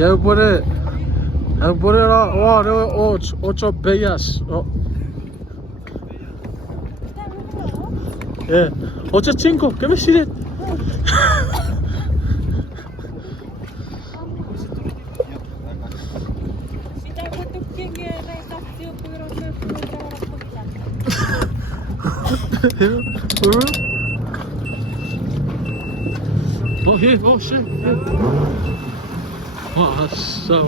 Ya pone ocho bellas. Oh. 예, 어째 cinco, ¿qué me sirve? Oh, here, oh shit. Oh, so.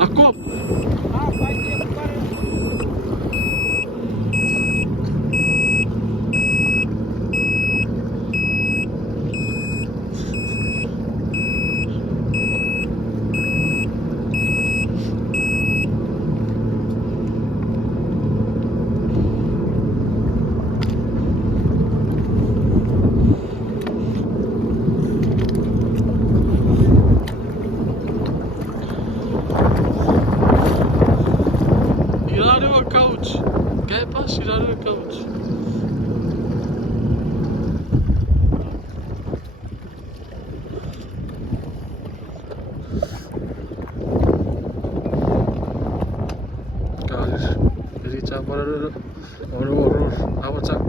Ako. Coach. ¿Qué pasa? Coach. Guys, jadi campur dulu. Urus, apa cak?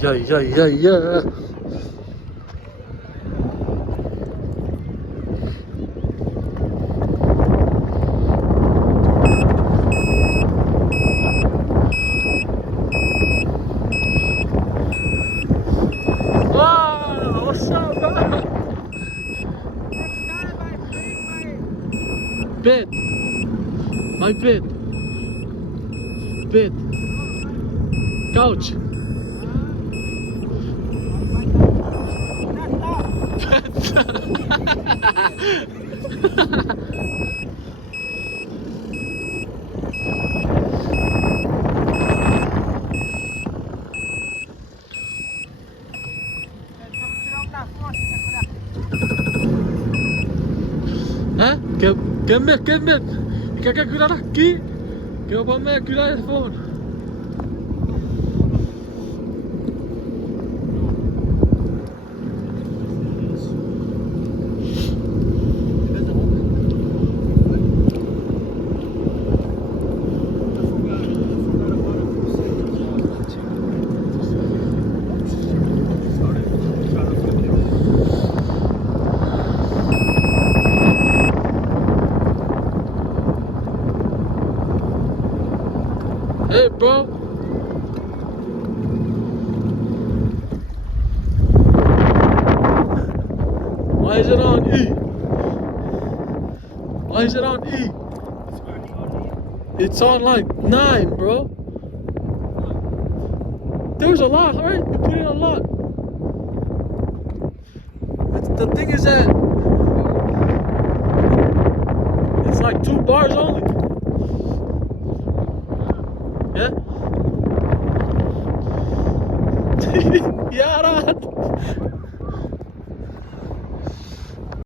Ya. Yeah. Wow, what's up, bro? Bed. My bed. Bed. Couch. Hä? Käm med! Vi kan kyllä rakki! Käy vaan med kyllä ifrån! Hey, bro. Why is it on E? Why is it on E? It's on like 9, bro. There was a lot, right? You put in a lot. The thing is that it's like 2 bars only. Yeah? Yeah,